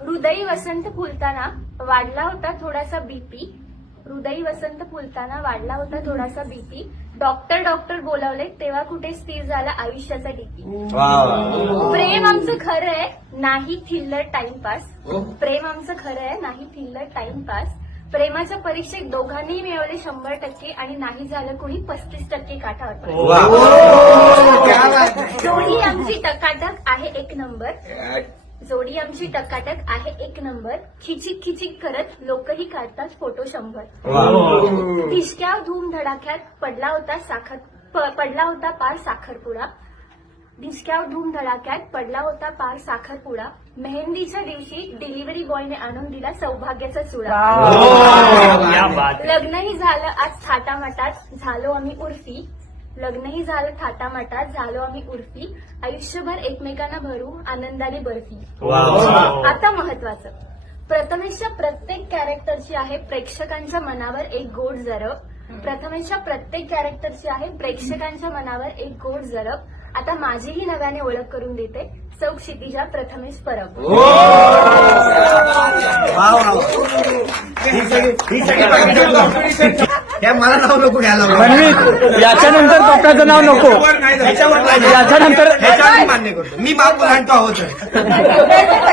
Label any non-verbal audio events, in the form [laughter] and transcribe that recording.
हृदयी वसंत फुलताना वाढला होता थोडासा बीपी हृदयी वसंत फुलताना वाढला होता थोडासा बीपी डॉक्टर डॉक्टर बोलावले तेव्हा कुठे स्थिर झाला आयुष्याचा डीपी प्रेम आमचं खरं आहे नाही थिल्लर टाइमपास प्रेम आमचं खरं आहे नाही थिल्लर टाइमपास प्रेमाच्या परीक्षेत दोघांनी मिळवले शंभर टक्के आणि नाही झालं कुणी पस्तीस टक्के काठावर. वा जोडी आमची टकाटक आहे एक नंबर. जोडी आमची टकाटक आहे एक नंबर. खिचिक खिचिक करत लोकही काढतात फोटो शंभर. धूम धडाक्यात पडला होता साखर पडला होता पार साखरपुडा. धूम धडाक्यात पडला होता पार साखरपुडा. मेहंदीच्या दिवशी डिलिव्हरी बॉयने आणून दिला सौभाग्याचा चुडा. क्या बात लग्नही झालं आज थाटामाटात. झालो आम्ही उर्फी. लग्नही झालं थाटामाटात झालो आम्ही उर्फी. आयुष्यभर एकमेकांना भरू आनंदाने बर्फी. आता महत्वाचं. प्रथमेशच्या प्रत्येक कॅरेक्टरची आहे प्रेक्षकांच्या मनावर एक गोड जरब. प्रथमेशच्या प्रत्येक कॅरेक्टरची आहे प्रेक्षकांच्या मनावर एक गोड जरब. आता माझीही नव्याने ओळख करून देते. चौक क्षितिजा प्रथमेश परब. ही. सगळी ही सगळी त्या मला नाव नको घ्यायला मनवी याच्यानंतर पप्पाचं नाव नको. याच्यानंतर मान्य करतो. मी बाप लहान तो आहोत. [laughs]